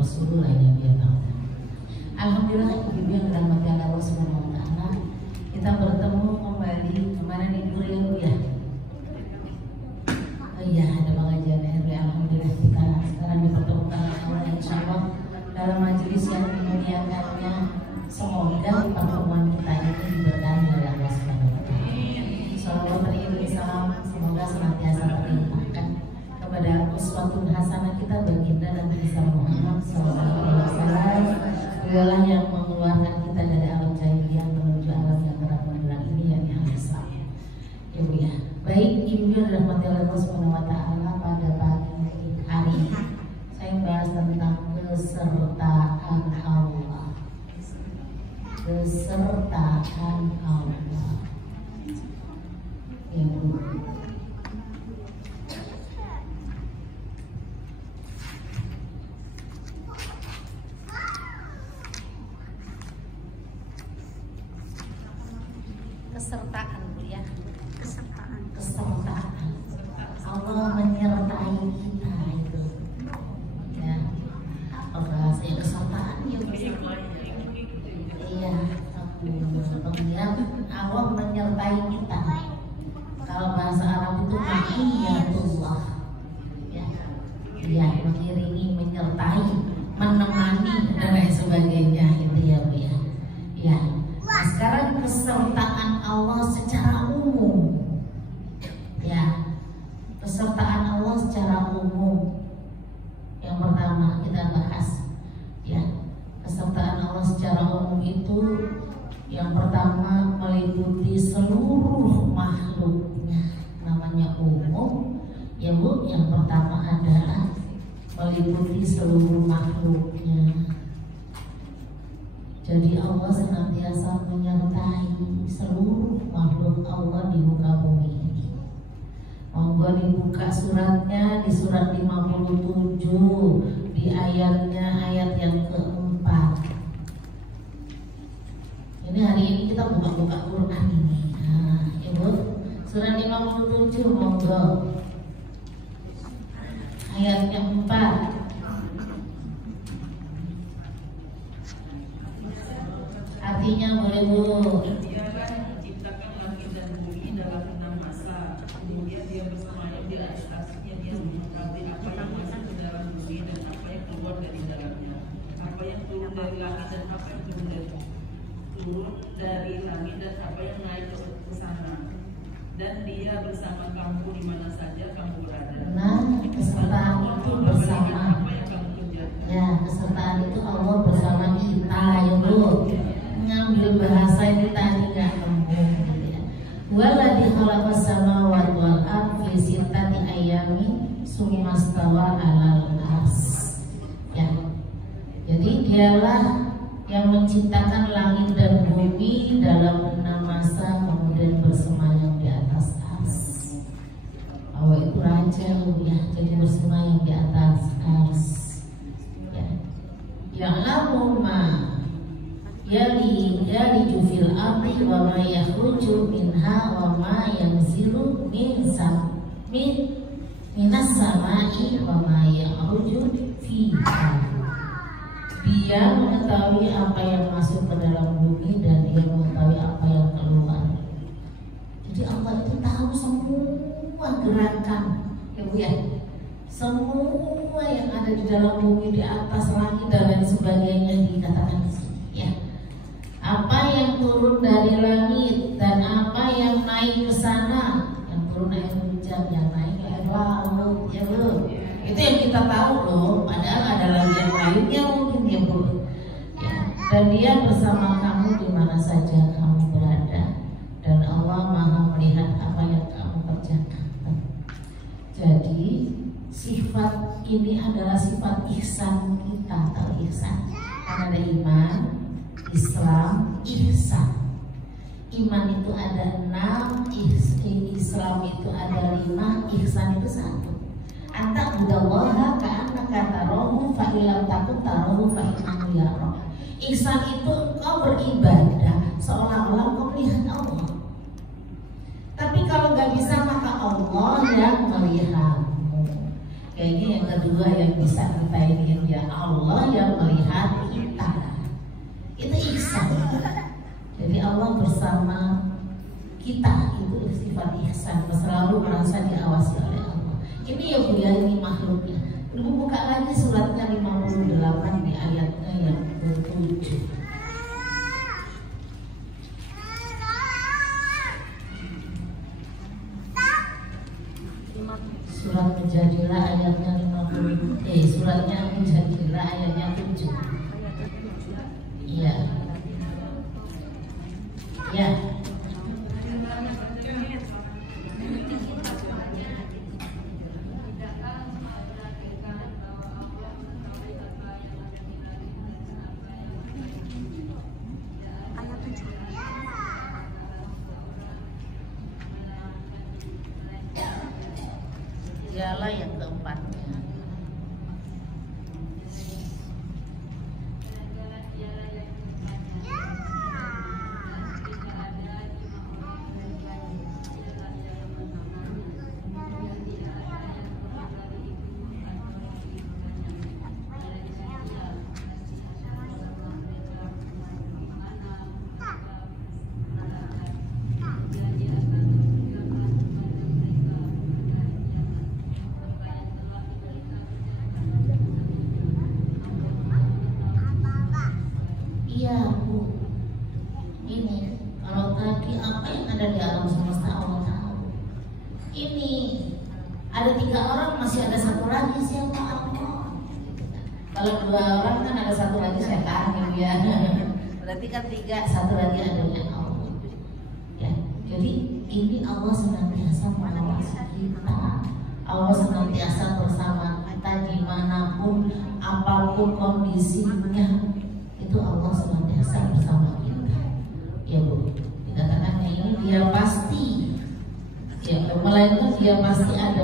Rasulullah yang dia tahu. Alhamdulillah ibu yang dirahmati Allah Subhanahu wa taala, kita bertemu kembali kemarin Ibu ya. Oh iya, ada pengajian RW. Alhamdulillah kita sekarang dipertemukan Allah insyaallah dalam majelis yang dimuliakannya. Semoga pertemuan kita ini diberkahi oleh Allah Subhanahu wa taala. Salawat beriring salam semoga senantiasa terlimpahkan kepada uswatun hasanah kita baginda Nabi Muhammad SAW. Beliaulah yang mengeluarkan kita dari alam jahiliyah menuju alam yang terang benderang ini, yakni alam Islam. Ya Bu ya. Baik Ibu yang dirahmati Allah Subhanahu wa taala, pada pagi hari ini saya bahas tentang kesertaan Allah. Kesertaan Allah. Ya Bu. Kesertaan Bu ya. Kesertaan Allah menyertai kita itu ya. Bahasa kesertaan ya. Iya, kemudian Allah menyertai kita. Kalau bahasa Arab itu ma'iyatullah ya. Ya, mengiringi, menyertai, menemani dan lain sebagainya itu ya Bu ya. Ya. Nah, sekarang kesertaan Allah secara umum. Ya, kesertaan Allah secara umum. Yang pertama kita bahas ya, kesertaan Allah secara umum itu yang pertama meliputi seluruh makhluknya, namanya umum ya Bu. Yang pertama adalah meliputi seluruh makhluknya. Jadi Allah senantiasa menyertai seluruh makhluk Allah di muka bumi ini. Monggo dibuka suratnya di surat 57 di ayatnya, ayat yang keempat. Ini hari ini kita buka-buka Quran ini. Nah, ya Bu, surat 57 monggo. Ayat yang 4. Artinya boleh Bu. Dia menciptakan langit dan bumi dalam 6 masa. Kemudian dia bersemayam di atasnya. Dia mengetahui apa yang masuk ke dalam bumi dan apa yang keluar dari dalamnya. Apa yang turun dari langit dan apa yang turun dari langit dan apa yang naik ke sana. Dan dia bersama kamu di mana saja kamu berada. Nah, kesertaan itu bersama. Apa yang kamu kerjakan? Ya, kesertaan itu Allah bersama kita ya Bu. Ngambil bahasa ini tadi nggak nyambung gitu ya. Waladhi khalaqas samawati wal ardh fi sittati ayyamin tsumma stawa 'alal 'arsy. Ya. Jadi dialah yang menciptakan langit dan bumi dalam 6 masa kemudian bersemayam di atas arsy. Allah itu raja ya, jadi bersemayam di atas arsy. Ya. Ya'lamu ma yali fil ardi wa ma yakhruju minha wa ma yanzilu minas samai wa ma ya'ruju fiha. Dia mengetahui apa yang masuk ke dalam bumi dan dia mengetahui apa yang keluar. Jadi Allah itu tahu semua gerakan ya Bu ya. Semua yang ada di dalam bumi, di atas langit dan lain sebagainya dikatakan di sini ya. Apa yang turun dari langit dan apa yang naik ke sana, yang turun air hujan, yang naik air laut, ya Bu. Itu yang kita tahu loh. Padahal ada lagi yang lainnya mungkin ya Bu. Ya. Dan dia bersama kamu di mana saja kamu berada. Dan Allah Maha melihat apa yang kamu kerjakan. Jadi sifat ini adalah sifat ihsan kita, atau ihsan. Karena ada iman, Islam, ihsan. Iman itu ada 6, Islam itu ada 5, ihsan itu 1. Anta budallaha ka'annaka tarahu fa illam takun tarahu fa innahu yarah. Ihsan itu engkau beribadah seolah-olah engkau melihat Allah. Tapi kalau nggak bisa maka Allah yang melihatmu. Kayaknya yang kedua yang bisa kita ingin ya Allah yang melihat kita. Itu ihsan. Jadi Allah bersama kita, itu sifat ihsan, selalu merasa diawasi oleh Allah. Ini ya Bu ya, ini makhluknya. Ibu buka lagi suratnya 58 di ayatnya yang ke-7. Surat Mujadilah ayatnya 50. Suratnya Mujadilah ayatnya 7. Iya. Ya. Dialah yang keempatnya. Iya Bu, ini kalau tadi apa yang ada di alam semesta Allah tahu. Ini ada 3 orang, masih ada 1 lagi, siapa Allah. Kalau 2 orang kan ada 1 lagi setan ya. Berarti kan 3, 1 lagi adanya Allah. Ya, jadi ini Allah senantiasa mengawasi kita. Allah senantiasa bersama kita dimanapun, apapun kondisinya. Itu Allah senantiasa bersama kita. Ya Bu, dikatakan ini dia pasti, ya melainkan dia pasti ada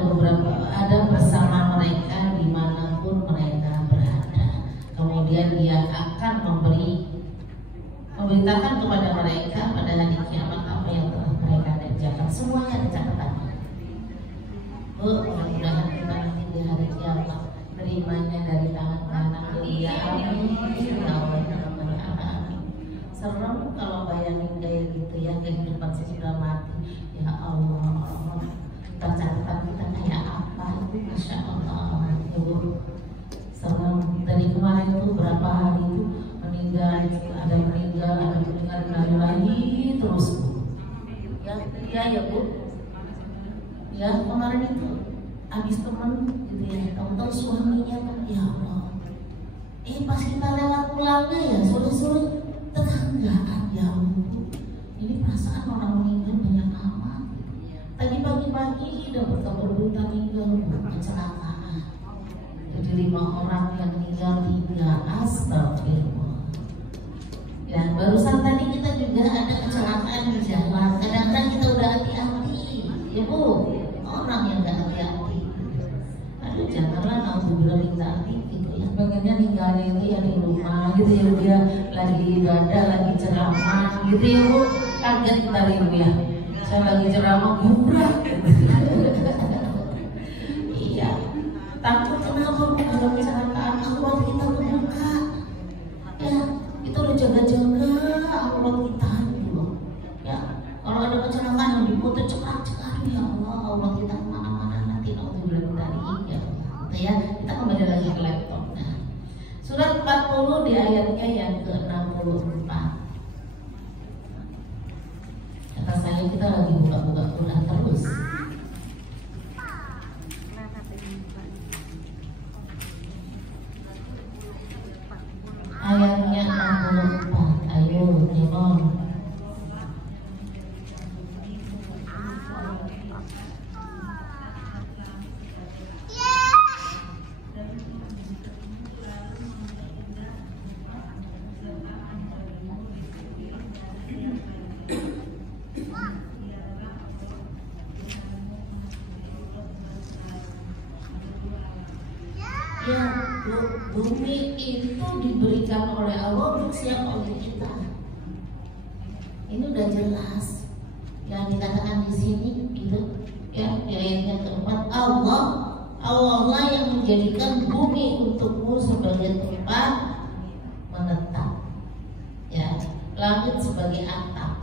bersama mereka dimanapun mereka berada. Kemudian dia akan memberitakan kepada mereka pada hari kiamat apa yang telah mereka kerjakan. Semuanya ada catatannya. Bu, mudah-mudahan kita nanti di hari kiamat terimanya dari tangan kanan dia. Amin. Serem kalau bayangin kayak gitu ya, kehidupan sesudah mati. Ya Allah, catatan kita kayak apa itu, Masya Allah. Ibu, serem. Dari kemarin itu berapa hari itu meninggal, ada meninggal lagi terus Bu. Ya Bu. Ya kemarin itu habis temen gitu ya, tahu-tahu suaminya kan, ya Allah. Pas kita lewat pulangnya ya sore-sore tetanggaan, ya ampun, ini perasaan orang meninggal banyak amat. Tadi pagi-pagi dapat kabar berita meninggal kecelakaan. Jadi 5 orang yang meninggal 3, astagfirullah. Dan barusan tadi kita juga ada kecelakaan di jalan. Kadang-kadang kita udah hati-hati, ya Bu, orang yang gak hati-hati. Aduh, janganlah naudzubillah hati gitu ya. Pengennya tinggalnya itu ya di rumah gitu ya, dia lagi ibadah, lagi ceramah gitu ya Bu. Kaget tadi Bu ya, saya lagi ceramah gubrak. Iya, takut kenapa Bu, ada kecelakaan aurat kita terbuka. Ya, itu udah jaga-jaga aurat kita dulu. Ya, kalau ada kecelakaan yang dipoto cepat-cepat, ya Allah, aurat kita kemana-mana nanti naudzubillah dari ya. Ya, kita kembali lagi ke laptop. Nah, surat 40 di ayatnya yang ke-64. Kata saya kita lagi buka-buka Quran terus. Ayatnya 64. Ayo, Imam. Ya, bumi itu diberikan oleh Allah untuk siapa? Untuk kita. Ini udah jelas. Yang dikatakan di sini gitu, ya, di ayat yang keempat, Allah Allah yang menjadikan bumi untukmu sebagai tempat menetap, ya, langit sebagai atap,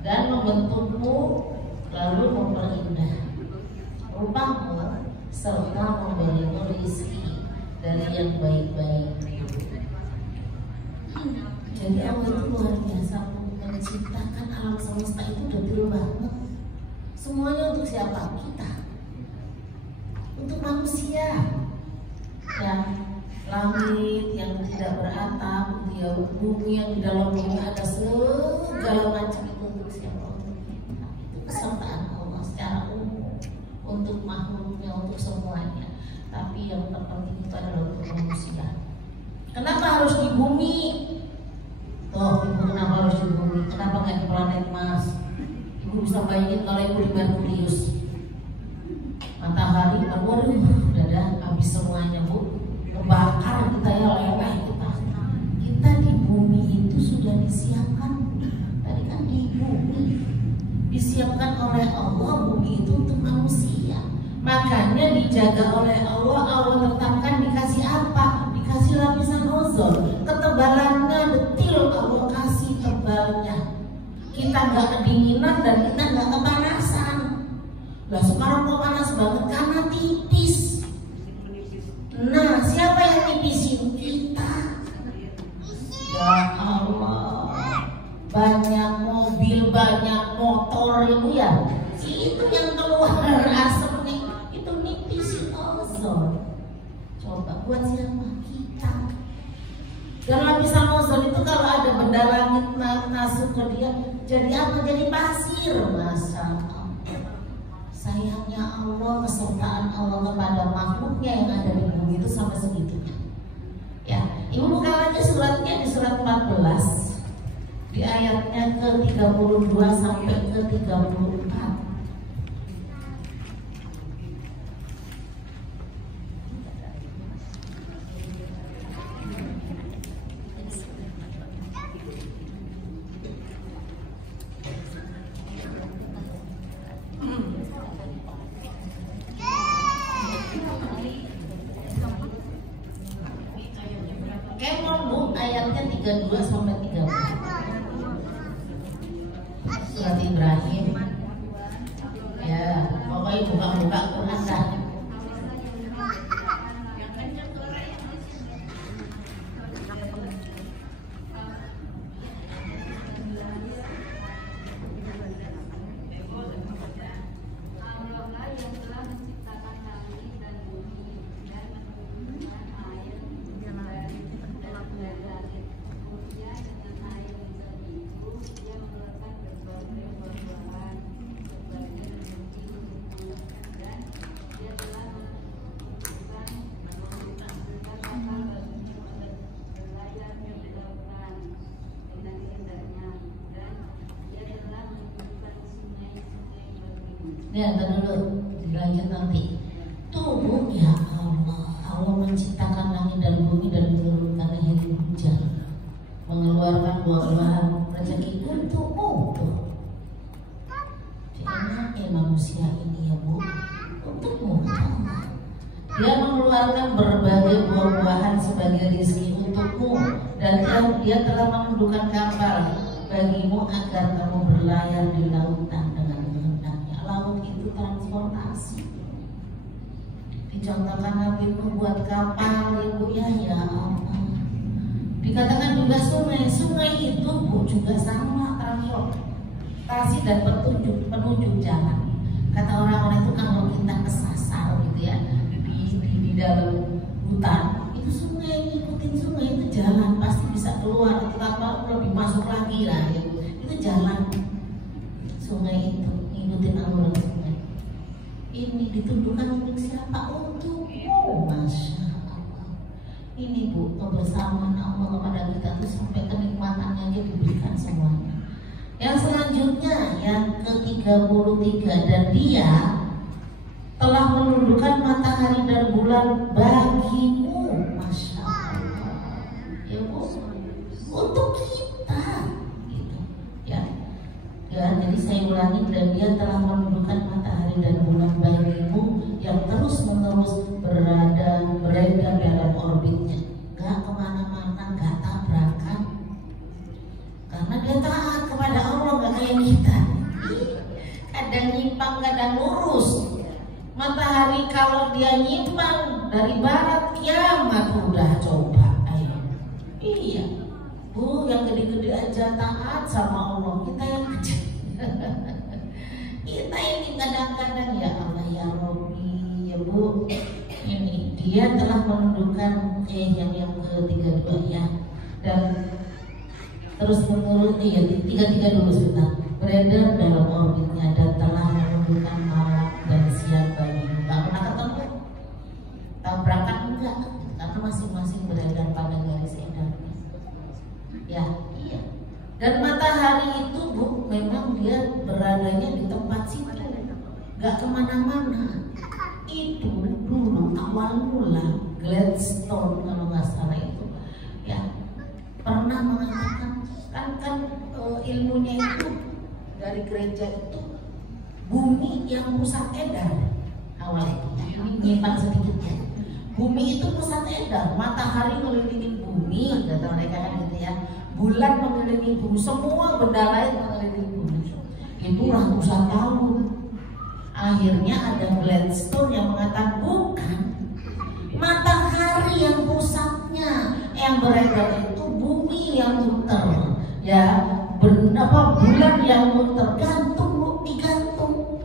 dan membentukmu lalu memperindah rupamu serta memberimu rezeki dari yang baik-baik. Jadi Allah itu luar biasa menciptakan alam semesta itu detail banget. Semuanya untuk siapa? Kita. Untuk manusia. Ya, langit yang tidak beratap, dia bumi yang di dalam bumi ada segala macam itu untuk siapa? Untuk kita. Itu kesertaan Allah secara umum untuk makhluknya, untuk semuanya. Tapi yang terpenting itu adalah untuk manusia. Kenapa harus di bumi? Toh, ibu kenapa harus di bumi? Kenapa nggak di planet Mars? Ibu bisa bayangin kalau ibu di Merkurius, matahari, waduh, udah dah habis semuanya bu, kebakar kita ya, leleh kita. Kita di bumi itu sudah disiapkan. Tadi kan di bumi disiapkan oleh Allah, bumi itu untuk manusia. Makanya dijaga oleh Allah. Allah tetapkan dikasih apa? Dikasih lapisan ozon. Ketebalannya detil, Allah kasih tebalnya. Kita nggak kedinginan dan kita nggak kepanasan. Lah sekarang kok panas banget karena tipis. Nah, siapa yang tipisin? Kita. Ya Allah, banyak mobil, banyak motor itu ya. Itu yang keluar asap nih, itu nipisin ozon. Coba buat siapa? Kita. Dan lapisan ozon itu kalau ada benda langit masuk ke dia, jadi apa? Jadi pasir. Masya Allah. Sayangnya Allah, kesertaan Allah kepada makhluknya yang ada di bumi itu sampai segitunya. Ya, ibu buka aja suratnya di surat 14, di ayatnya ke-32 sampai ke-34. Ayatnya 32 sampai 34 surat Ibrahim. Ya, pokoknya buka-buka Quran dah. Ya, dulu dilanjut nanti. Tubuhnya Allah menciptakan langit dan bumi dan menurunkan air hujan, mengeluarkan buah-buahan rezeki untukmu. Enaknya manusia ini ya bu, untukmu. Dia mengeluarkan berbagai buah-buahan sebagai rezeki untukmu, dan dia telah menundukkan kapal bagimu agar kamu berlayar di lautan dengan kehendaknya. Laut itu transportasi. Dicontohkan Nabi membuat kapal, ibu ya Allah. Dikatakan juga sungai itu bu juga sama transportasi dan petunjuk jalan. Kata orang-orang itu kalau kita kesasar gitu ya di dalam hutan, itu sungai, ngikutin sungai itu jalan pasti bisa keluar. Kenapa lebih masuk lagi lah ya. Itu jalan sungai itu, ngikutin alur sungai. Ini ditunjukkan untuk siapa? Untukmu. Masya Allah. Ini bu, kebersamaan Allah kepada kita tuh sampai kenikmatannya aja diberikan semuanya. Yang selanjutnya yang ke-33, dan dia telah menundukkan matahari dan bulan bagimu. Masya Allah. Ya bu, untuk kita gitu ya. Ya, jadi saya ulangi, dan dia telah menundukkan matahari dan bulan bagimu kalau dia nyimpang dari barat kiamat udah coba. Ayo. Iya. Bu, yang gede-gede aja taat sama Allah, kita yang kecil. Kita ini kadang-kadang ya Allah ya Rabbi, ya Bu, ini dia telah menundukkan yang ke-32 ya, dan terus menurut ya 33 dulu sebentar, beredar dalam orbitnya dan telah menundukkan malam dan siang bagimu. Gak pernah ketemu, tabrakan enggak, karena masing-masing beredar pada garis edarnya. Ya, iya. Dan matahari itu Bu, memang dia beradanya di tempat situ, gak kemana-mana. Itu dulu awal mula Gladstone kalau nggak salah itu, ya pernah mengatakan kan ilmunya itu dari gereja itu bumi yang pusat edar awal itu. Ini nyimpang sedikit ya. Bumi itu pusat edar, matahari mengelilingi bumi, kata mereka kan gitu ya. Bulan mengelilingi bumi, semua benda lain mengelilingi bumi. Itu ratusan tahun. Akhirnya ada Gladstone yang mengatakan bukan, matahari yang pusatnya, yang beredar itu bumi yang muter, ya bulan yang muter, gantung, digantung.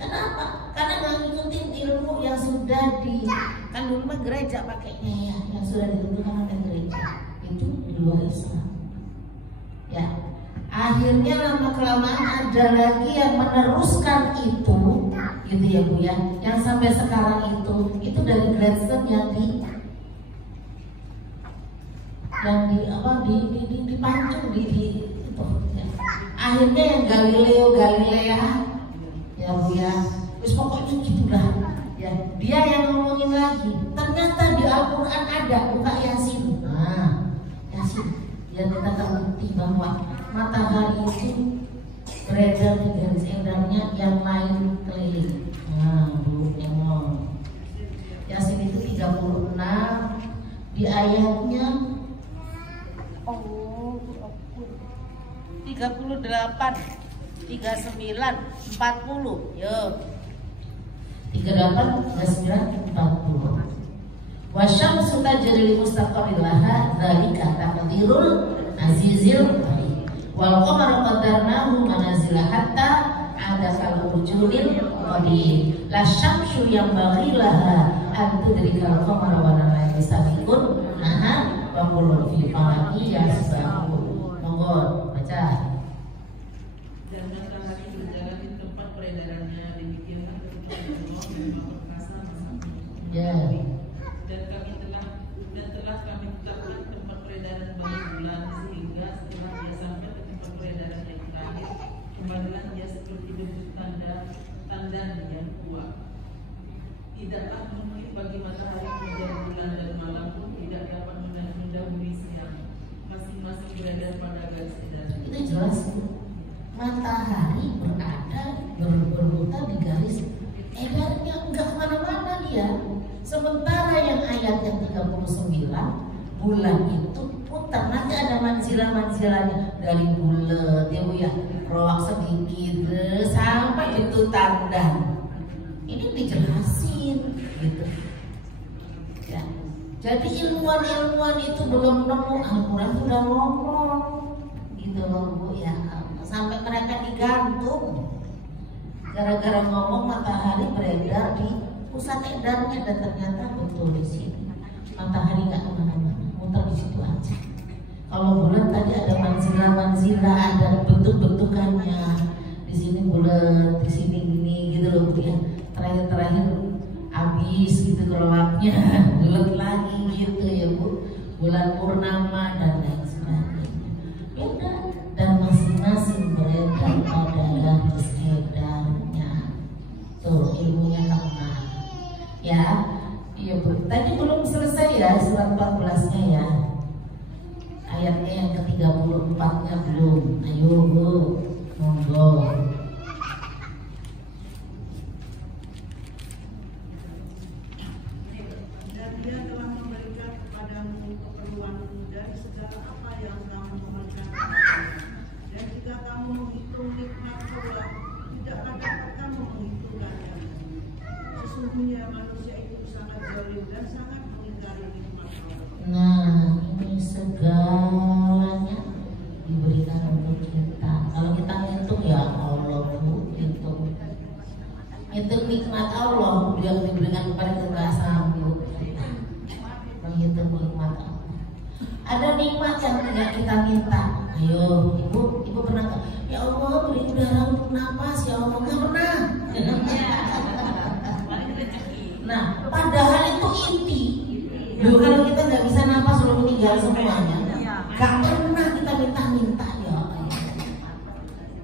Kenapa? Karena nggak ngikutin ilmu yang sudah kan dulu mah gereja pakainya ya, yang sudah ditentukan oleh gereja. Itu di luar Islam. Ya, akhirnya lama kelamaan ada lagi yang meneruskan itu, gitu ya Bu ya. Yang sampai sekarang itu dari Gladstone yang dipancung itu. Ya. Akhirnya yang Galilea ya Bu ya. Terus pokoknya gitulah. Ya, dia yang ngomongin lagi. Ternyata di Al-Quran ada, buka Yasin. Nah, Yasin. Yang kita terbukti bahwa matahari itu beredar di garis edarnya, yang lain keliling. Nah, dulu memang Yasin itu 36 di ayatnya 38, 39, 40. Yo. 38, 39, 40. Wasyamsu tajri li mustaqarrin laha dzalika taqdirul azizil alim. Wal qamara qaddarnahu manazila hatta ada kal urjunil qadim. La syamsu yanbaghi laha an tudrikal qamara wa la yastabiqun nahar wa kullu fi falaki yasbahun. Monggo baca. Dan matahari berjalan di tempat peredarannya, demikianlah ketika Allah memang perkasa masanya. Ya. Dan telah kami tetapkan tempat peredaran bagi bulan, sehingga setelah dia sampai ke tempat peredaran yang terakhir, kembalilah dia seperti bentuk tanda yang kuat. Tidaklah mungkin bagi matahari mengejar bulan, dan malam pun tidak dapat mendahului siang. Masing-masing beredar pada garis edarnya. Itu jelas. Matahari berputar di garis edarnya, enggak kemana-mana dia. Sementara yang ayat yang 39, bulan itu putar, nanti ada manzila-manzilanya dari bulat ya Bu ya, roak sedikit sampai itu tanda. Ini dijelasin gitu ya. Jadi ilmuwan-ilmuwan itu belum nemu, Al-Quran sudah ngomong gitu loh Bu ya. Sampai mereka digantung gara-gara ngomong matahari beredar di pusat edarnya, dan ternyata betul di sini matahari nggak kemana-mana, muter di situ aja. Kalau bulan tadi ada manzila, ada bentuk-bentukannya. Di sini bulat, di sini gini gitu loh Bu ya. Terakhir habis gitu keluarnya, bulat lagi gitu ya Bu. Bulan purnama dan lain sebagainya. Beda, dan masing-masing beredar pada garis edarnya. Tuh ilmunya kemana? Ya, iya Bu. Tadi belum selesai ya surat 14-nya ya. Ayatnya yang ke-34-nya belum. Ayo Bu, monggo. Dan dia telah memberikan kepadamu keperluanmu dari segala apa yang kamu memerlukan. Dan jika kamu menghitung nikmat Allah, tidaklah dapat kamu menghitungkannya. Sesungguhnya ya manusia itu sangat zalim dan sangat mengingkari nikmat Allah. Nah, ini segalanya diberikan untuk kita. Kalau kita ngitung ya Allah, Bu, hitung nikmat Allah yang diberikan kepada kita sanggup menghitung nikmat Allah. Ada nikmat yang tidak kita minta. Ayo, ibu pernah nggak? Ya Allah, beri udara untuk napas. Ya Allah, nggak pernah. Nah, padahal itu inti. Kalau kita nggak bisa napas, belum meninggal semuanya. Gak pernah kita minta-minta ya.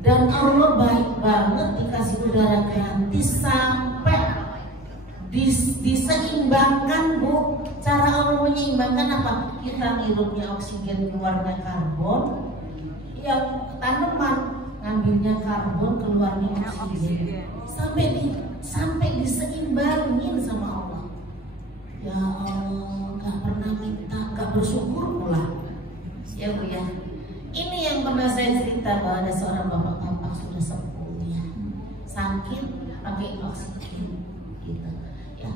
Dan Allah baik banget dikasih udara gratis sampai diseimbangkan, Bu. Cara Allah menyeimbangkan apa? Kita ngirupnya oksigen, keluarnya karbon. Yang tanaman ngambilnya karbon, keluarnya oksigen. Sampai diseimbangin sama Allah. Ya Allah, gak pernah minta, gak bersyukur pula. Ya Bu ya. Ini yang pernah saya cerita bahwa ada seorang bapak-bapak sudah sepuh ya, sakit pakai oksigen gitu ya,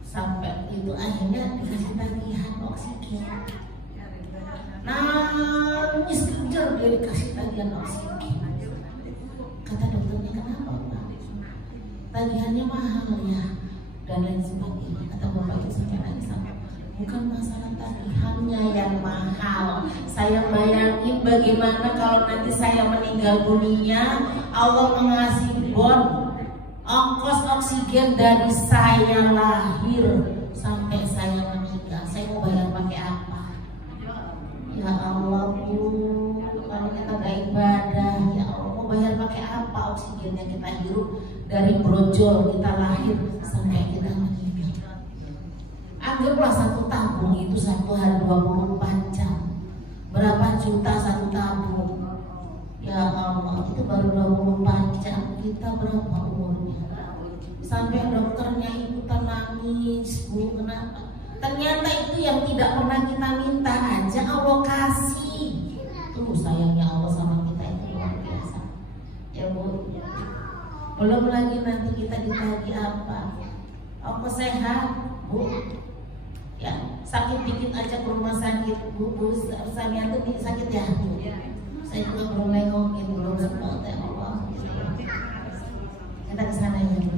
sampai itu akhirnya dikasih tagihan oksigen, nangis kejar dia dikasih tagihan oksigen. Kata dokternya, kenapa Pak? Tagihannya mahal ya dan lain sebagainya. Kata bapak itu sampai nangis, bukan masalah tagihannya yang mahal. Saya bayangin bagaimana kalau nanti saya meninggal dunia, Allah mengasih bon ongkos oksigen dari saya lahir sampai saya meninggal. Saya mau bayar pakai apa? Ya Allah, Bu, kalau kita gak ibadah, ya Allah, mau bayar pakai apa oksigen yang kita hirup dari brojol kita lahir sampai kita meninggal? Anggaplah satu tabung itu satu hari 24 jam. Berapa juta satu tabung? Ya Allah, itu baru 24 jam. Kita berapa umurnya? Sampai dokternya ikutan nangis, Bu, kenapa? Ternyata itu yang tidak pernah kita minta aja Allah kasih. Tuh sayangnya Allah sama kita itu luar biasa. Ya Bu, belum lagi nanti kita ditagih apa? Allah sehat, Bu. Ya, sakit dikit aja ke rumah sakit, Bu Sania tuh sakit ya. Saya juga belum nengokin, belum sempat ya Allah. Kita kesana ya Bu.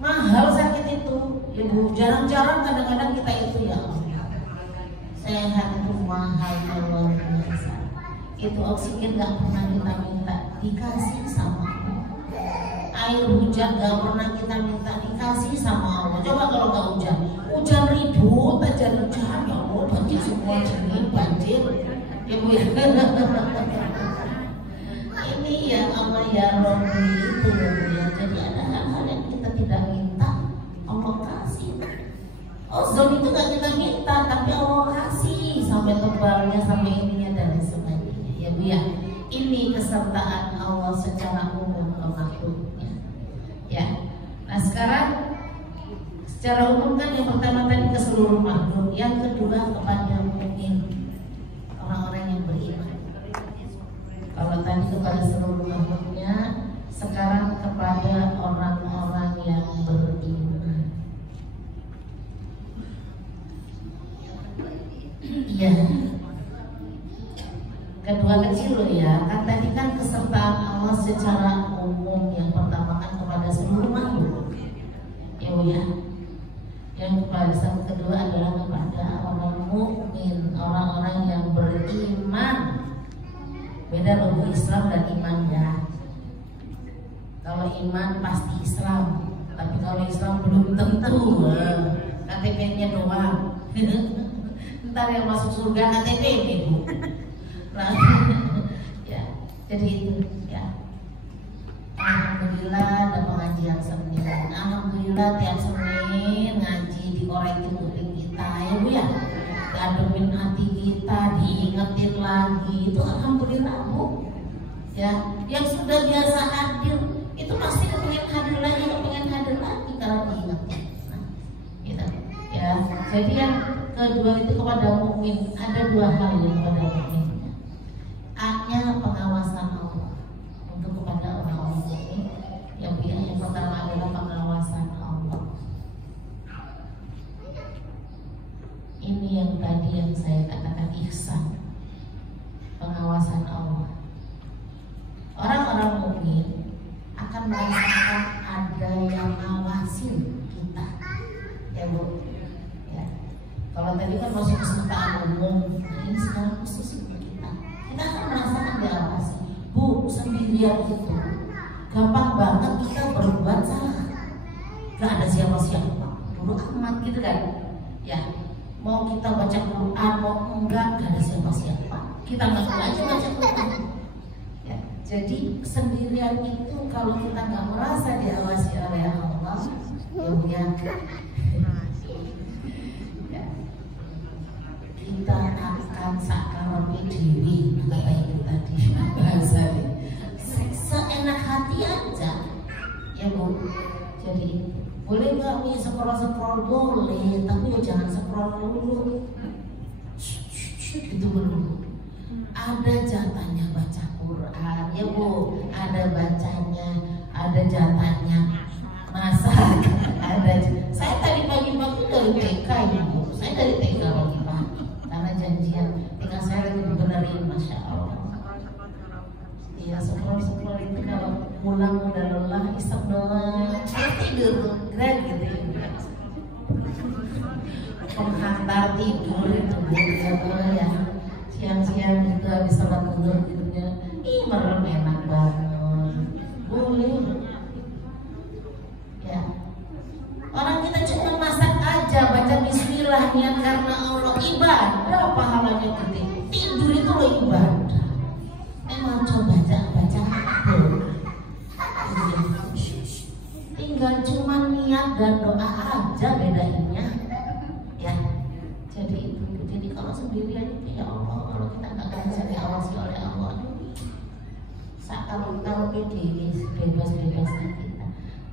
Mahal sakit itu, ya Bu. Jarang-jarang kadang-kadang kita itu ya. Sehat itu mahal luar biasa. Itu oksigen gak pernah kita minta, dikasih sama Allah. Air hujan gak pernah kita minta, dikasih sama Allah. Coba kalau gak hujan ribut aja, hujan ya Allah, banjir semua jenis banjir ya Bu ya. Ini ya Allah ya Rabbi itu ya Bu ya. Jadi ada hal-hal yang kita tidak minta, Allah kasih. Ozon itu gak kita minta, tapi Allah kasih sampai tebalnya, sampai ininya dan sebagainya ya Bu ya. Ini kesertaan Allah secara umum ke makhluknya ya. Nah sekarang secara umum kan yang pertama tadi ke seluruh makhluk, yang kedua kepada mukmin, orang-orang yang beriman. Kalau tadi kepada seluruh makhluknya, sekarang kepada orang-orang yang beriman. Iya. Kedua kecil loh ya. Kan tadi kan kesertaan Allah secara umum, yang pertama kan kepada seluruh makhluk. Ya Bu ya. Yang kedua adalah kepada orang mukmin, orang-orang yang beriman. Beda loh Bu, Islam dan iman ya. Kalau iman pasti Islam, tapi kalau Islam belum tentu. KTP-nya doang. Ntar yang masuk surga KTP Bu. Nah, ya, jadi itu ya. Alhamdulillah ada pengajian Senin. Alhamdulillah tiap Senin ngaji dikorekin kuping kita ya Bu ya. Diademin hati kita, diingetin lagi. Itu alhamdulillah Bu. Ya, yang sudah biasa hadir itu pasti kepengen hadir lagi karena diingetin. Nah, gitu. Ya, jadi yang kedua itu kepada mukmin, ada dua hal yang kepada mukmin. A-nya pengawasan Allah untuk kepada orang-orang mukmin. Yang pertama adalah pengawasan Allah. ihsan, pengawasan Allah. Orang-orang mukmin akan merasakan ada yang ngawasin kita, ya Bu. Ya. Kalau tadi kan masuk kesukaan umum, nah ini sekarang khusus untuk kita. Kita akan merasakan diawasi. Bu, sendirian itu gampang banget kita berbuat salah. Gak ada siapa-siapa, dulu amat gitu kan. Ya, mau kita baca Quran mau enggak, gak ada siapa-siapa. Kita nggak aja baca Quran. Ya, jadi sendirian itu kalau kita nggak merasa diawasi oleh Allah, ya kita akan sakarami diri, kata itu tadi bahasa seenak hati aja, ya Bu. Jadi boleh nggak nih scroll boleh, tapi ya jangan scroll dulu, gitu dulu. Ada jatahnya baca Quran, ya Bu. Ada bacanya, ada jatahnya masak, ada. Saya tadi pagi-pagi dari TK ini Bu. Saya dari TK pagi-pagi karena janjian. Tinggal saya lagi benerin, masya Allah. Iya, scroll itu kalau pulang udah lelah, isep doang, tidur, gerak gitu ya. Penghantar tidur itu boleh ya. Siang-siang itu habis sholat zuhur tidurnya, merem enak banget, boleh. Ya, orang kita cuma masak aja, baca Bismillah niat karena Allah, ibadah pahalanya gede. Tidur itu loh ibadah. Memang coba baca tinggal cuma niat dan doa aja bedainnya, ya. Jadi kalau sendirian itu ya Allah, kalau kita nggak bisa diawasi oleh Allah, kalau diri bebas-bebasnya kita.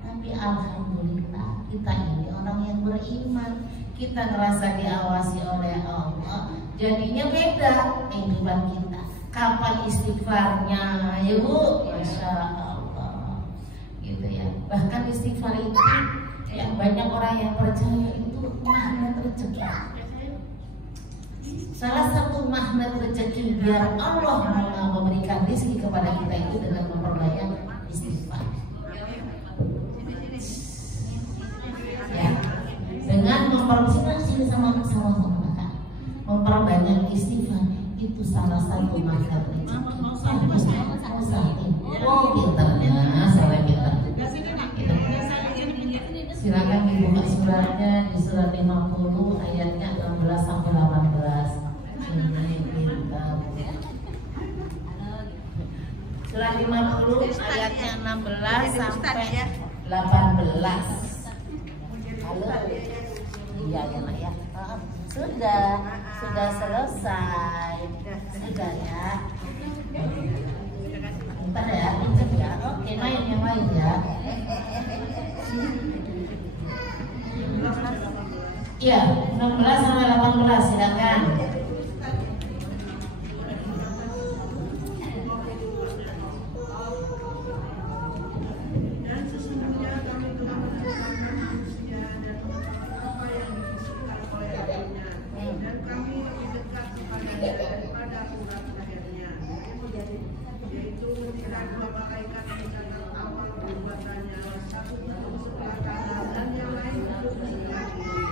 Tapi alhamdulillah kita ini orang yang beriman, kita ngerasa diawasi oleh Allah, jadinya beda kehidupan kita. Kapan istighfarnya, ya Bu? Masya Allah, gitu ya. Bahkan istighfar itu yang banyak orang yang percaya itu magnet rezeki. Salah satu magnet rezeki biar Allah memberikan rezeki kepada kita itu dengan memperbanyak istighfar. Ya, dengan memperbanyak istighfar itu salah satu magnet rezeki. Oh, pinternya, saya pinter. Silakan dibuka suratnya di surat 50 ayatnya 16 sampai 18. Surat 50 ayatnya 16 sampai 18. Halo. Iya ya Nak ya. Sudah selesai. Sudah ya. Bentar ya, pinjam ya. Oke, main yang lain ya. Iya, 16 sampai 18 silakan. Dan sesungguhnya kami telah menciptakan manusia dan apa yang difisikkan oleh hatinya, dan kami lebih dekat kepadanya daripada urat lahirnya, yaitu ketika dua malaikat mencatat awal perbuatannya, satu duduk sebelah kanan dan yang lain duduk di sebelah kiri.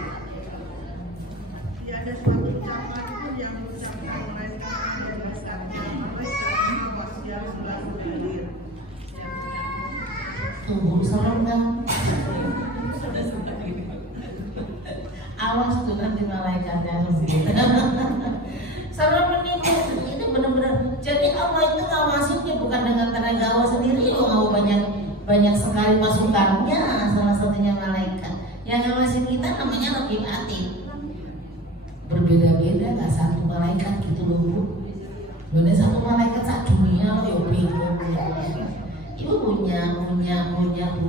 Tiada suatu ucapan pun yang diucapkan melainkan yang dekatnya mereka manusia selalu hadir. Tunggu serem kan? Awas tuh nanti malaikatnya begitu. Serem ini benar-benar. Jadi Allah itu ngawasinya bukan dengan tenaga Allah sendiri, mau banyak sekali masukannya. Salah satunya malaikat. Yang ngawasin kita namanya Rabbul Atim. Berbeda-beda, nggak satu malaikat gitu loh Bu. Bener satu malaikat sak dunia loh, ya bingung. Ibu punya.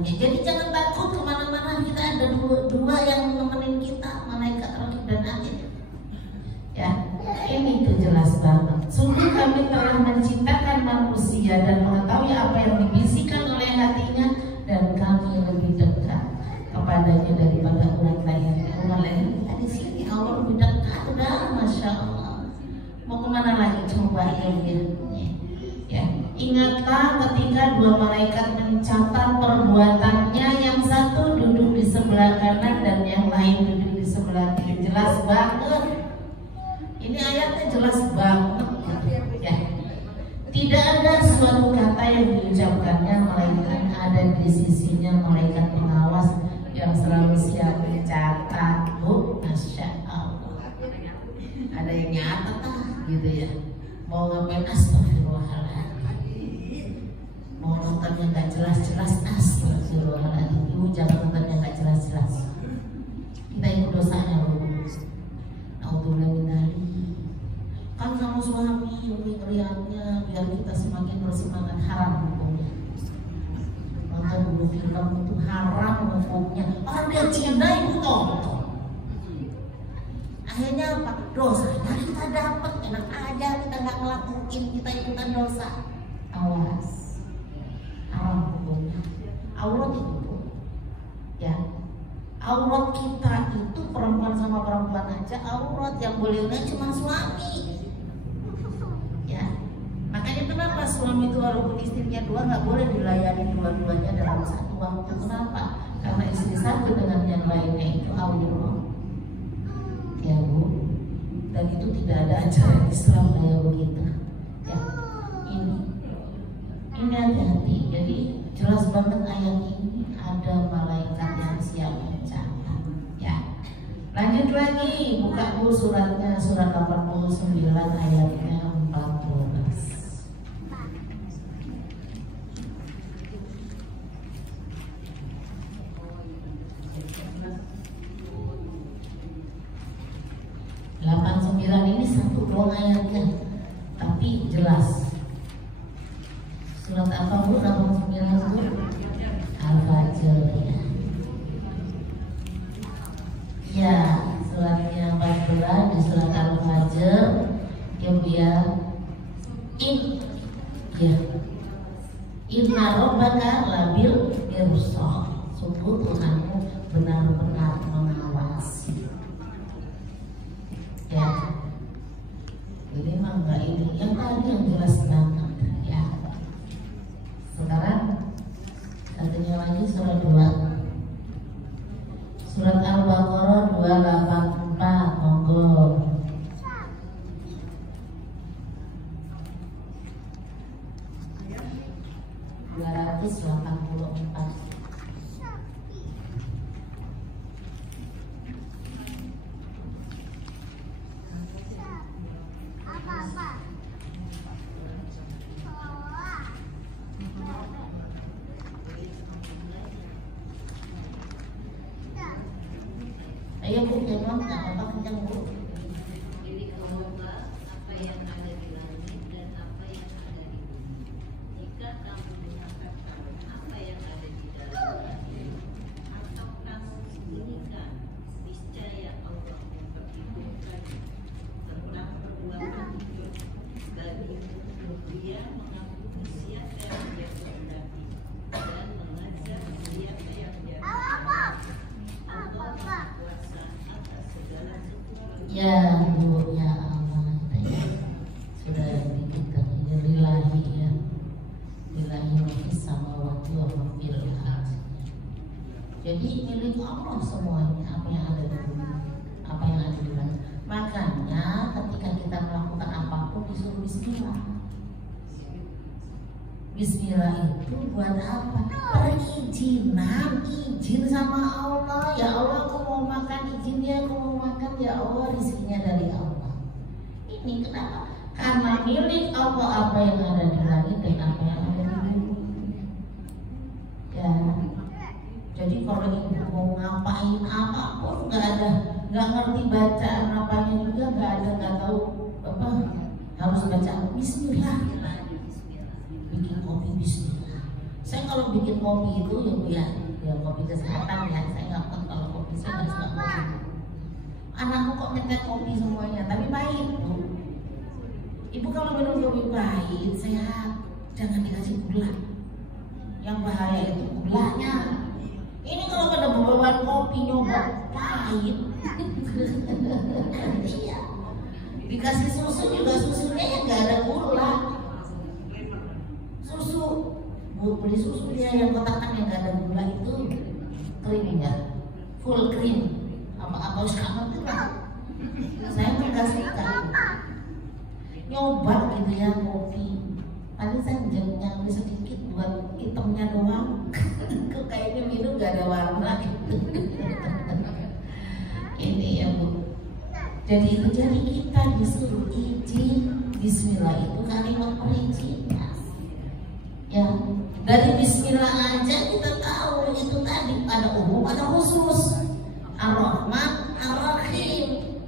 Jadi jangan takut kemana-mana, kita ada dua yang nemenin kita, malaikat Raqib dan Atid. Ya, ini tuh jelas banget. Sungguh kami telah menciptakan manusia dan mengetahui apa yang dibisikkan oleh hatinya, dan kami lebih dekat kepadanya daripada urat lahirnya. Urat lahirnya kita di sini, Allah lebih dekat, udah, masya Allah. Mau kemana lagi coba ya. Ingatlah ketika dua malaikat mencatat perbuatannya, yang satu duduk di sebelah kanan dan yang lain duduk di sebelah kiri. Jelas banget. Ini ayatnya jelas banget ya. Tidak ada suatu kata yang diucapkannya melainkan ada di sisinya malaikat pengawas yang selalu siap mencatat. Masya Allah. Ada yang nyatet gitu ya. Mau ngapain astagfirullahaladzim. Mau nonton yang gak jelas-jelas astagfirullahaladzim. Ibu jangan nonton yang gak jelas-jelas. Kita ikut dosanya loh. Naudzubillah. Kan sama suami ngeliatnya biar kita semakin bersemangat. Haram hukumnya. Nonton dulu film itu haram hukumnya. Orang dia Cina ibu tonton. Akhirnya apa? Dosanya kita dapat. Enak aja kita nggak ngelakuin, kita ikutan dosa. Awas. Haram hukumnya. Aurat itu ya. Aurat kita itu perempuan sama perempuan aja aurat, yang boleh lihat cuma suami. Ya, makanya kenapa suami itu walaupun istrinya dua nggak boleh dilayani dua-duanya dalam satu waktu. Kenapa? Karena istri satu dengan yang lainnya itu aurat. Ya Bu, dan itu tidak ada ajaran Islam kayak begitu. Ya, ini hati-hati. Jadi jelas banget ayat ini ada malaikat yang siap mencatat. Ya, lanjut lagi, buka Bu suratnya, surat 89 ayatnya 14. Ini satu doang ayatnya, tapi jelas. Surat apa Bu? 89 itu Al-Fajr ya. Ya, suratnya 14 di surat Al-Fajr. Kemudian Inna rabbaka labil mirsad. Sungguh Tuhanmu benar-benar mengawasi. Ya, ini mah enggak ini, yang tadi yang jelas banget ya. Sekarang satunya lagi surat 2, surat Al-Baqarah 284, monggo. Ayo Bu, jangan apa-apa kencang Bu. Jadi kamu apa yang ada di langit dan apa yang ada di bumi. Jika kamu mengatakan apa yang ada di dalamnya, atau kamu sembunyikan, niscaya Allah memperhitungkan tentang perbuatan itu bagimu. Dia mengampuni siapa yang dia kehendaki dan mengajar siapa yang dia kehendaki. Allah berkuasa atas segala sesuatu. Ya Bu, ya Allah, sudah diberikan ini lillahi ya, lillahi wa fis samawati wa fil ardi. Jadi milik Allah semuanya, apa yang ada di bumi, apa yang ada di langit. Makanya ketika kita melakukan apapun disuruh bismillah. Bismillah itu buat apa? Perizinan, izin sama Allah. Ya Allah, aku mau makan, izinnya aku mau makan. Ya Allah, rizkinya dari Allah. Ini kenapa? Karena milik Allah apa yang ada di langit dan apa yang ada di bumi. Ya. Jadi kalau ibu mau ngapain apapun nggak ngerti bacaan apanya juga, nggak tahu apa, harus baca Bismillah. Bikin kopi bismillah. Saya kalau bikin kopi itu ya kopi kesehatan ya. Saya nggak kuat kalau kopi, saya nggak suka kopi. Anakku kok nyetek kopi semuanya, tapi pahit Bu. Ibu kalau minum kopi pahit, sehat, jangan dikasih gula. Yang bahaya itu gulanya. Ini kalau pada bawaan kopi nyoba pahit. Iya. Dikasih susu juga susunya yang nggak ada gula. Susu, beli susu dia yang kotakan yang nggak ada gula itu krim ya, full cream. Apa sekarang itu lah. Saya mengkasihkan nyoba gitu ya kopi. Paling saya nyambi sedikit buat hitamnya doang. Kok kayaknya minum gak ada warna gitu. Ini ya Bu. Jadi kita disuruh izin. Bismillah itu kalimat perizinan. Ya, dari Bismillah aja kita tahu itu tadi ada umum ada khusus. Ar-Rahman, Ar-Rahim.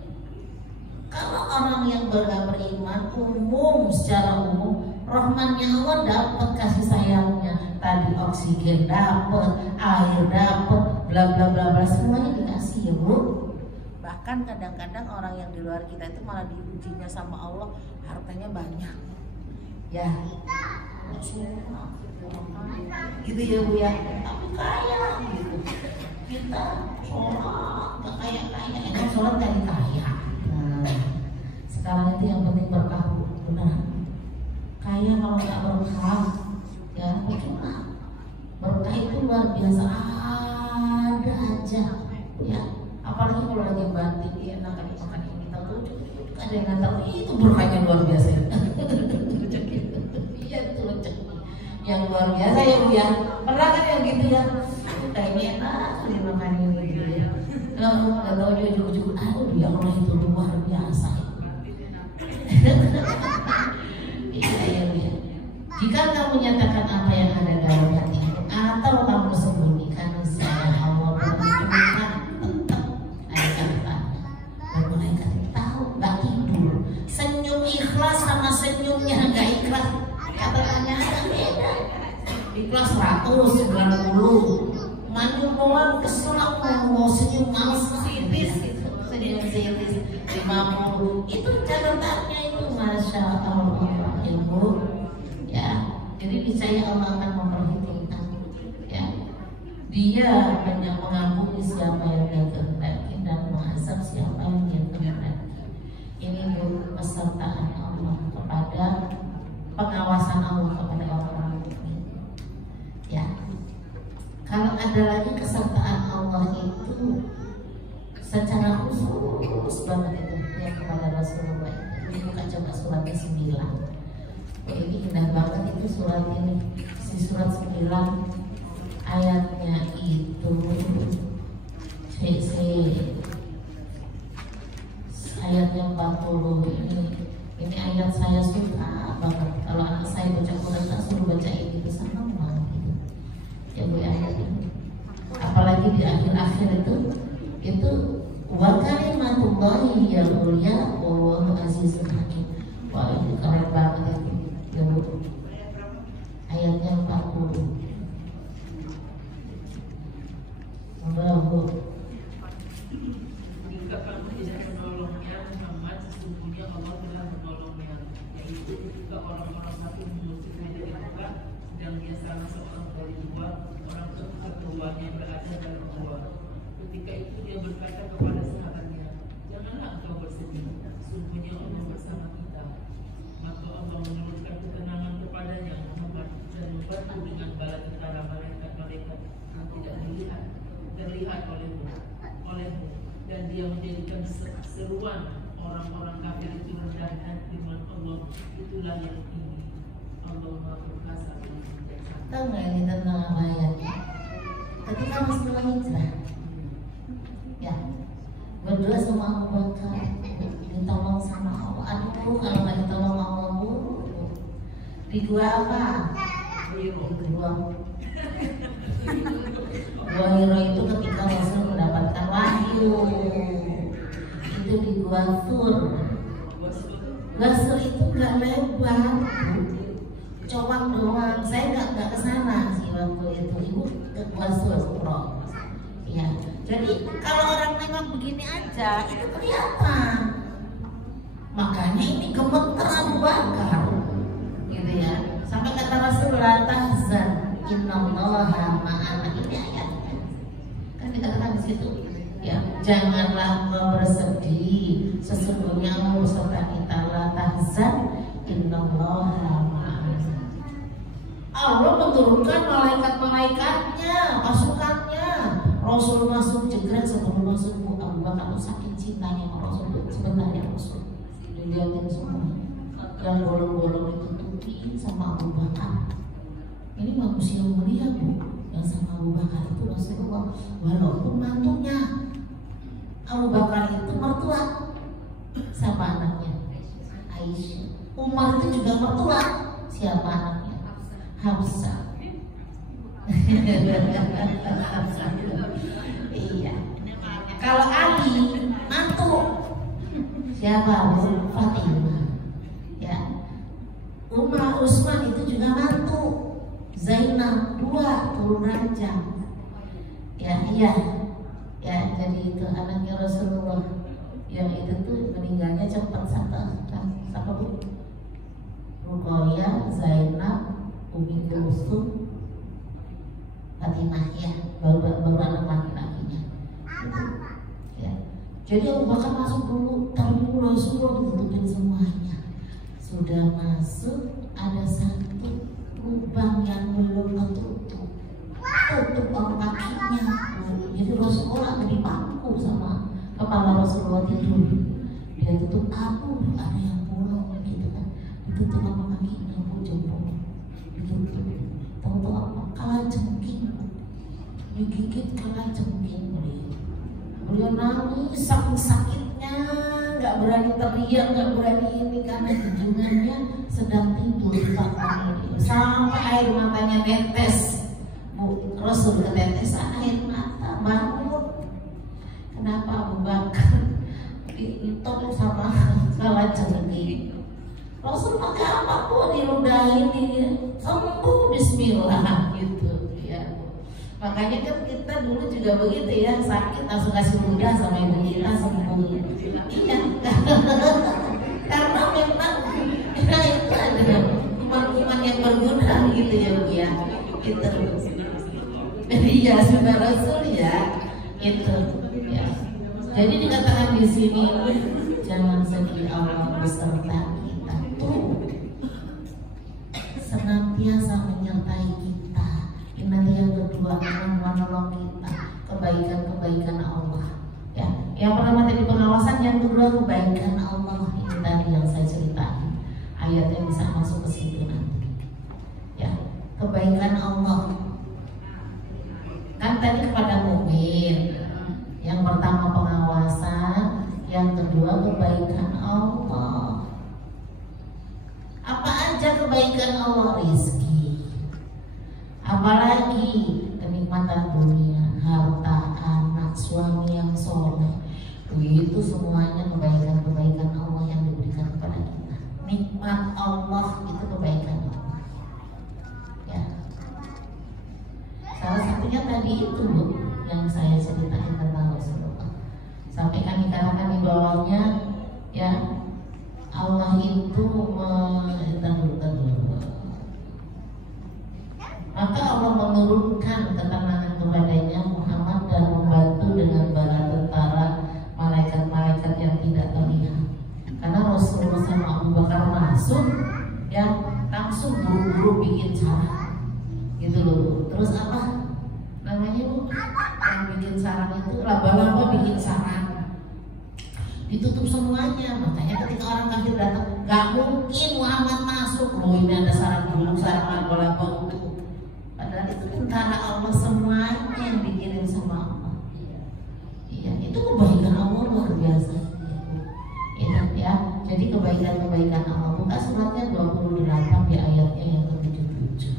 Kalau orang yang beriman umum secara umum, Rahmannya Allah dapat kasih sayangnya. Tadi oksigen dapat, air dapat, bla bla bla bla semuanya dikasih ya Bu. Bahkan kadang-kadang orang yang di luar kita itu malah diujinya sama Allah hartanya banyak. Ya, gitu ya Bu ya. Tapi kaya gitu. Kita sholat gak kaya-kaya, enak sholat tadi kaya. Nah, sekarang itu yang penting berkah benar. Kaya kalau nggak berkah, ya percuma. Berkah itu luar biasa ada aja, ya. Apalagi kalau lagi batin, dia enak kan makan yang kita tuh, ada yang nggak tahu itu berkahnya luar biasa. Iya itu rezeki yang luar biasa ya Bu ya. Pernah kan yang gitu ya? Kayaknya enak dimakan ini gitu ya. Kalau nggak tahu juga, aduh ya Allah itu luar biasa. Iya. Jika kamu menyatakan apa yang ada dalam hati atau kamu sembunyikan, saya Allah berfirman tetap ada kata-kata. Dan mereka tahu nggak tidur. Senyum ikhlas sama senyumnya nggak ikhlas. Kata-katanya ada beda. Ikhlas 190. Manyun doang kesel aku mau senyum males sitis gitu. Senyum sitis 50. Itu catatannya itu Masya Allah ilmu ya. Jadi niscaya Allah akan memperhitungkan ya. Dia banyak mengampuni siapa yang dia kehendaki dan mengazab siapa yang dia kehendaki. Ini kesertaan Allah kepada pengawasan Allah kepada orang mukmin ya. Kalau ada lagi kesertaan Allah itu secara khusus banget itu ya kepada Rasulullah. Ini bukan coba suratnya 9. Oh, ini indah banget itu surat ini. Si surat 9 ayatnya itu ayatnya 40 ini ayat saya suka banget. Kalau anak saya baca Quran saya suruh baca ini itu sama banget gitu. Ya Bu ayat ini. Apalagi di akhir-akhir itu wa kalimatullahi ya mulia wallahu azizun hakim. Wah ini keren banget itu ya Bu. Ayatnya 40. Bu. Jika kamu tidak menolongnya Muhammad, sesungguhnya Allah telah menolongnya. Yaitu ketika orang-orang satu mengusirnya dari Mekah, sedang dia salah seorang dari dua orang ketuanya berada dalam gua. Ketika itu dia berkata kepada sahabatnya, janganlah engkau bersedih, sesungguhnya Allah bersama kita. Maka Allah menurunkan ketenangan kepadanya Muhammad dan membantu dengan bala tentara malaikat-malaikat yang tidak terlihat olehmu, dan dia menjadikan seruan orang-orang kafir itu rendah dan firman Allah itulah yang tinggi. Allah Maha Perkasa dan Bijaksana. Tahu nggak ini tentang apa ayatnya? Ketika Rasulullah hijrah, ya berdua sama Abu Bakar, ditolong sama Allah. Aduh kalau nggak ditolong Allah Bu, di gua apa? Gua Hiro itu ketika Rasul mendapatkan wahyu itu di Gua Tur. Gua Tur itu nggak lebar, cowok doang. Saya nggak kesana sih waktu itu. Ibu ke Gua Tur, ya. Jadi kalau orang nengok begini aja itu kelihatan. Makanya ini gemeter Abu Bakar, gitu ya. Sampai kata Rasul la tahzan innallaha ma'ana, ini ayatnya. Kan dikatakan di situ, ya janganlah kau bersedih, sesungguhnya Allah beserta kita. Innallaha ma'as. Allah menurunkan malaikat-malaikatnya, pasukannya. Rasul masuk jegret sebelum masuk Abu Bakar tuh saking cintanya sama Rasul. Sebenarnya Rasul dilihatin semua yang bolong-bolong ditutupin sama Abu Bakar. Ini manusia mulia Bu, yang sama Abu Bakar itu Rasulullah, walaupun mantunya. Abu Bakar itu mertua sama anaknya Aisyah. Umar itu juga mertua, siapa anaknya? Hafsah. Iya. Kalau Ali mantu siapa? Fatimah. Ya. Umar Utsman itu juga mantu. Zainab 2 turun raja. Ya, iya. Ya, jadi itu anaknya Rasulullah. Yang itu tuh meninggalnya cepat satu Bu. Ruqayyah, Zainab, Ummi Kulsum, Fatimah ya, baru anak laki-lakinya. Ya. Jadi Abu Bakar masuk dulu, taruh Rasulullah ditutupin semuanya. Sudah masuk, ada satu lubang yang belum ketutup, tutup kakinya. Jadi Rasulullah ada di bangku sama kepala Rasulullah tidur. Dia tutup aku, ada yang bolong gitu kan, ditutup sama kakinya, jempol, ditutup. Tahu apa? Kalajengking, digigit kalajengking. Beliau nangis saking sakitnya, nggak berani teriak, nggak berani ini karena junjungannya sedang tidur sampai air matanya netes. Rasul ketetesan air mata, bangun. Kenapa Abu Bakar ditolong sama kalajengking? Rasul pakai apapun diludahin, sembuh Bismillah gitu ya. Makanya kan kita dulu juga begitu ya, sakit langsung kasih ludah sama ibu kita sembuh. Iya, karena memang ya, itu ada kuman-kuman yang berguna gitu ya Bu ya. Itu. Iya sunnah Rasul ya. Itu ya. Jadi dikatakan di sini jangan sedih, Allah beserta kita tuh senantiasa menyertai kita. Ini yang kedua, menolong kita, kebaikan-kebaikan Allah. Ya, yang pertama tadi pengawasan, yang kedua kebaikan Allah. Ini tadi yang saya ceritakan. Ayatnya bisa masuk ke situ nanti. Ya, kebaikan Allah. Kan tadi kepada mukmin. Yang pertama pengawasan, yang kedua kebaikan Allah. Apa aja kebaikan Allah? Rizki. Apalagi kenikmatan dunia, harta, anak, suami yang soleh. Itu semuanya kebaikan-kebaikan Allah yang diberikan kepada kita. Nikmat Allah itu kebaikan Allah. Ya. Salah satunya tadi itu Bu, yang saya ceritakan tentang Rasulullah. Sampaikan dikatakan di bawahnya, ya Allah itu maka Allah menurunkan ketenangan kepadanya Muhammad dan membantu dengan bala tentara malaikat-malaikat yang tidak terlihat. Karena Rasulullah sama Abu Bakar masuk, ya langsung buru-buru bikin sarang, gitu loh. Terus apa namanya Bu? Yang bikin sarang itu laba-laba bikin sarang, ditutup semuanya. Makanya ketika orang kafir datang, nggak mungkin Muhammad masuk. Loh ini ada sarang dulu, sarang laba-laba untuk. Padahal itu tentara Allah semuanya yang dikirim sama Allah. Iya, itu kebaikan Allah luar biasa. Ya, jadi kebaikan-kebaikan Allah. Buka suratnya 28 di ayatnya yang ke-77.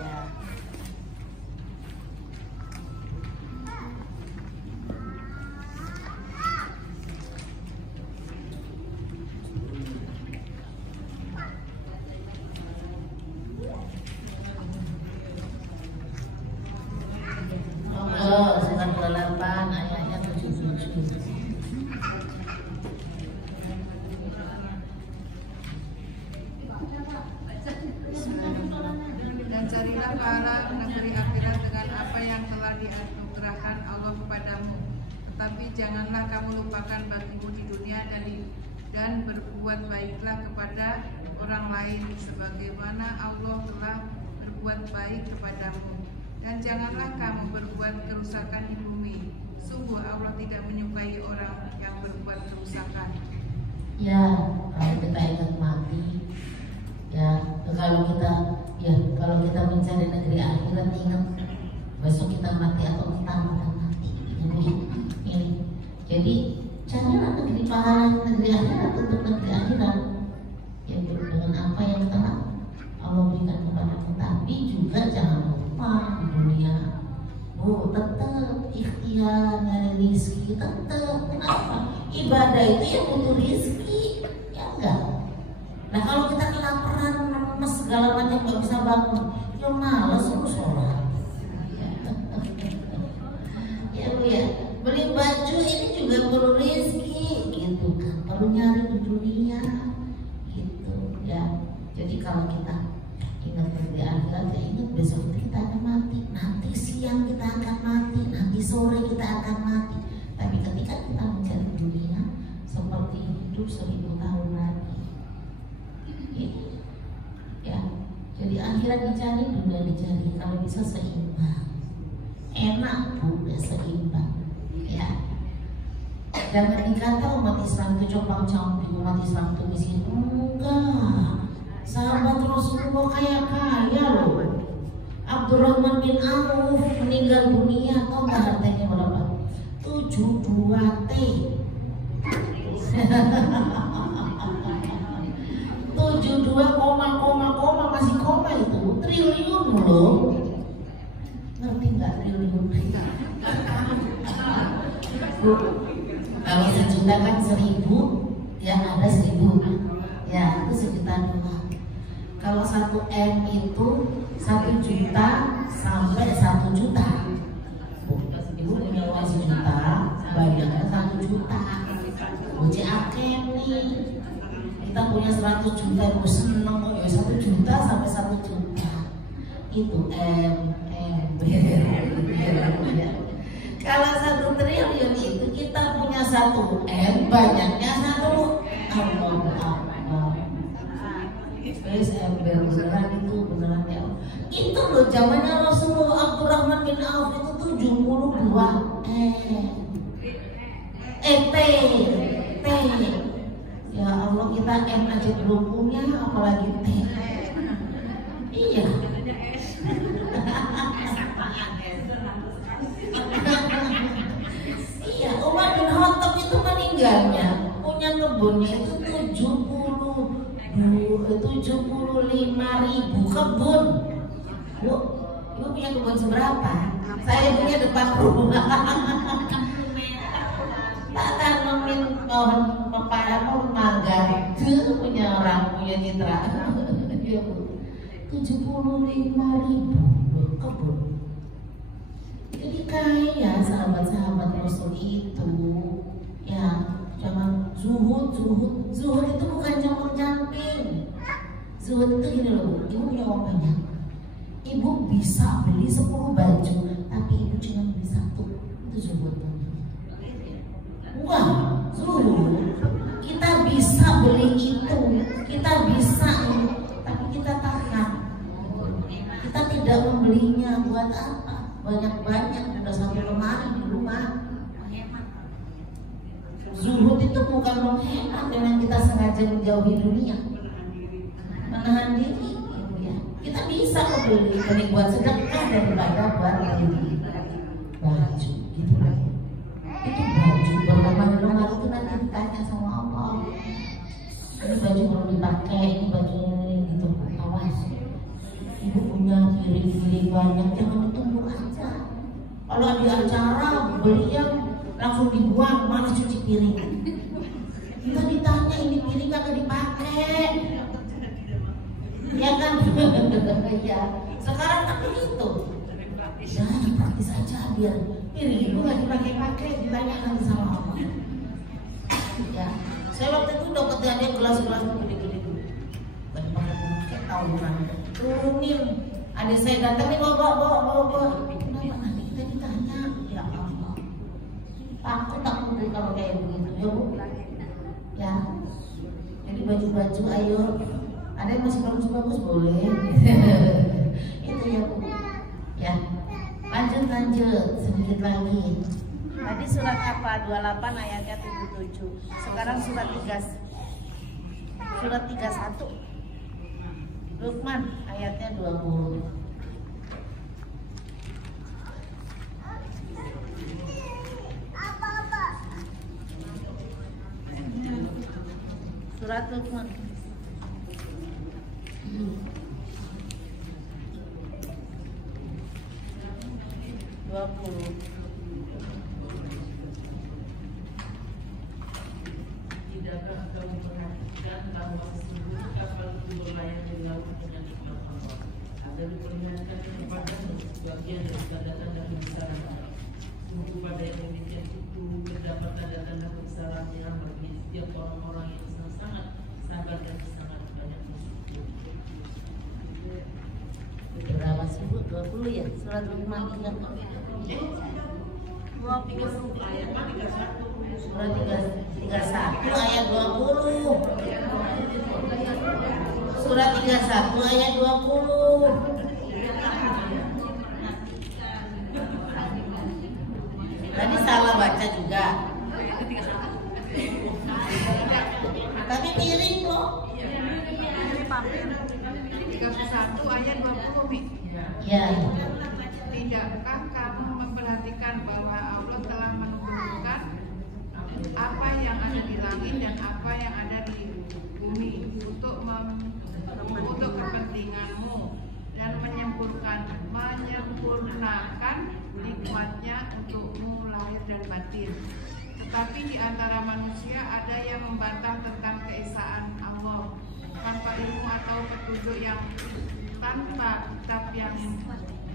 Ya. Surat 28 ayatnya 77. Dan carilah pahala negeri akhirat dengan apa yang telah dianugerahkan Allah kepadamu. Tetapi janganlah kamu lupakan bagimu di dunia dan berbuat baiklah kepada orang lain sebagaimana Allah telah berbuat baik kepadamu. Dan janganlah kamu berbuat kerusakan di bumi. Sungguh Allah tidak menyukai orang yang berbuat kerusakan. Ya, kalau kita ingat mati, ya kalau kita mencari negeri akhirat, ingat besok kita mati atau entah kita mati. Ini. Jadi carilah negeri pahala, negeri akhirat untuk negeri akhirat. Ya dengan apa yang telah Allah berikan kepadamu. Tapi juga jangan lupa di dunia, tetap ikhtiar nyari rezeki, tetap. Kenapa? Ibadah itu ya butuh rezeki, ya enggak. Nah kalau kita kelaparan, lemes segala macam nggak bisa bangun, ya malas terus sholat. Ya Bu ya, beli baju ini juga perlu rezeki, gitu kan. Perlu nyari di dunia, gitu ya. Jadi kalau kita ingat negeri akhirat, ya ingat besok kita akan mati. Nanti siang kita akan mati, nanti sore kita akan mati. Tapi ketika kita mencari dunia, seperti hidup 1000 tahun lagi. Ini, ya. Jadi akhirat dicari, dunia dicari. Kalau bisa seimbang, enak Bu, udah seimbang. Ya. Jangan dikata umat Islam itu compang-camping, umat Islam itu miskin. Enggak. Sahabat Rasulullah kaya loh. Abdurrahman bin Auf meninggal dunia, tahu nggak hartanya berapa? 72 T. 72 koma masih koma itu triliun loh. Ngerti nggak triliun? Kalau 1 juta kan 1000, ya ada 1000, ya itu sejuta doang. Kalau 1 M itu 1 juta sampai 1 juta. Ibu punya uang 1 juta, banyaknya 1 juta. Uji akem nih. Kita punya 100 juta, ibu seneng kok ya 1 juta sampai 1 juta. Itu M. Kalau 1 triliun itu kita punya 1 M, banyaknya 1 Allah. Ember beneran itu beneran ya. Itu loh zamannya Rasulullah. Abdurrahman bin Auf itu 72 T. Ya Allah, kita M aja belum punya, apalagi T. Iya. Iya, Umar bin Khattab itu meninggalnya punya kebunnya itu 75.000 kebun. Bu, ibu punya kebun seberapa? Saya punya depan rumah. Tak tanamin pohon pepaya, pohon mangga. Itu punya orang, punya Citra. 75.000 kebun. Jadi kaya sahabat-sahabat Rasul itu. Ya, jangan zuhud itu bukan campur-camping. Zuhud itu gini loh, ibu punya uang banyak, ibu bisa beli 10 baju, tapi ibu cuma beli 1, itu zuhud. Wah, zuhud. Kita bisa beli itu, kita bisa, tapi kita tahan. Kita tidak membelinya buat apa? Banyak-banyak, udah 1 lemari di rumah. Zuhud itu bukan menghemat dengan kita sengaja menjauhi dunia, menahan diri, ya. Kita bisa beli buat sedekah daripada buat beli baju, gitu lah. Itu baju berlemah-lemah itu nanti ditanya sama Allah. Ini baju belum dipakai, ini baju ini gitu. Awas, ibu punya piring-piring banyak, jangan ditumpuk aja. Kalau ada acara beli yang langsung dibuang, malah cuci piring. Kita ditanya ini piring kagak dipakai, ya kan? Ya. Sekarang kan begitu. Ya praktis aja biar piring itu nggak dipakai-pakai, ditanya nanti sama Allah. Ya, saya waktu itu dapat hadiah gelas-gelas gede-gede dulu. Tadi pakai tahu bukan? Turunin. Adik saya datang nih bawa. Kenapa nanti kita ditanya? Ya Allah. Takut kalau kayak begitu ya Bu. Ya, baju-baju, ayo. Ada yang masih bagus-bagus boleh. Itu ya Bu. Ya. Lanjut sedikit lagi. Tadi surat apa? 28 ayatnya 77. Sekarang surat 31. Luqman ayatnya 20. Surat Luqman. Tidakkah kamu perhatikan bahwa sesungguhnya kapal itu berlayar di laut dengan nikmat Allah, agar diperlihatkan kepadamu sebagian dari tanda-tanda kebesaran Allah. Sungguh pada yang demikian itu terdapat tanda-tanda kebesarannya bagi setiap orang-orang yang sangat sabar dan sangat banyak bersyukur. Berapa sih Bu? 20 ya? Surat Luqman 30. 20 ayat 31. Surat 31 ayat 20. Surat 31 ayat 20. Tadi salah baca juga. Tapi miring kok. 31 ayat 20 Mi. Ya. Tidakkah kamu memperhatikan bahwa Allah telah menentukan apa yang ada di langit dan apa yang ada di bumi untuk kepentinganmu dan menyempurnakan nikmatnya untukmu lahir dan batin. Tetapi di antara manusia ada yang membantah tentang keesaan Allah tanpa ilmu atau petunjuk yang tanpa kitab yang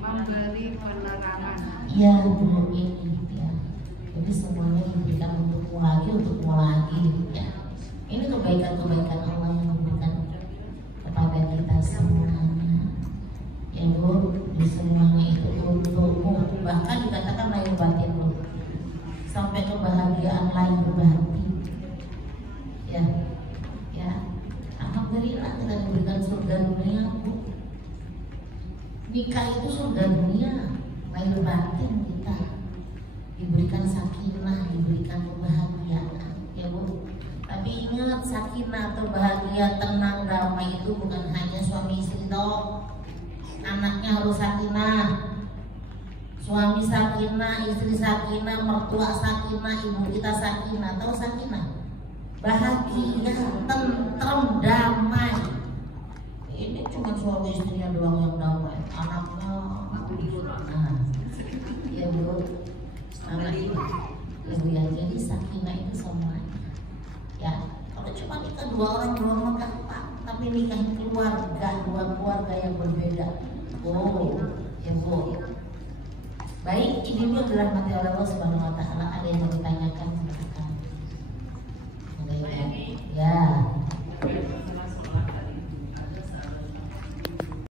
memberi penerangan. Iya Bu, ini ya. Jadi semuanya diberikan untukmu lagi ya. Ini kebaikan-kebaikan Allah yang diberikan kepada kita semuanya. Ya Bu, di semuanya itu untukmu. Bahkan dikatakan lahir batin Bu. Sampai kebahagiaan lahir batin. Ya. Ya. Alhamdulillah kita diberikan surga dunia Bu. Nikah itu surga dunia, lahir batin kita diberikan sakinah, diberikan kebahagiaan, ya Bu. Tapi ingat, sakinah atau bahagia, tenang, damai itu bukan hanya suami istri dong. Anaknya harus sakinah, suami sakinah, istri sakinah, mertua sakinah, ibu kita sakinah. Tahu sakinah? Bahagia, tentrem, damai. Ini cuma suami istrinya doang yang damai, anaknya ya Bu, anak itu ya, jadi sakinah itu semuanya ya. Kalau cuma nikah dua orang doang gampang, tapi nikah keluarga, dua keluarga yang berbeda. Oh ya Bu. Baik, ini adalah mati Allah Subhanahu wa Ta'ala. Ada yang mau ditanyakan? Silakan.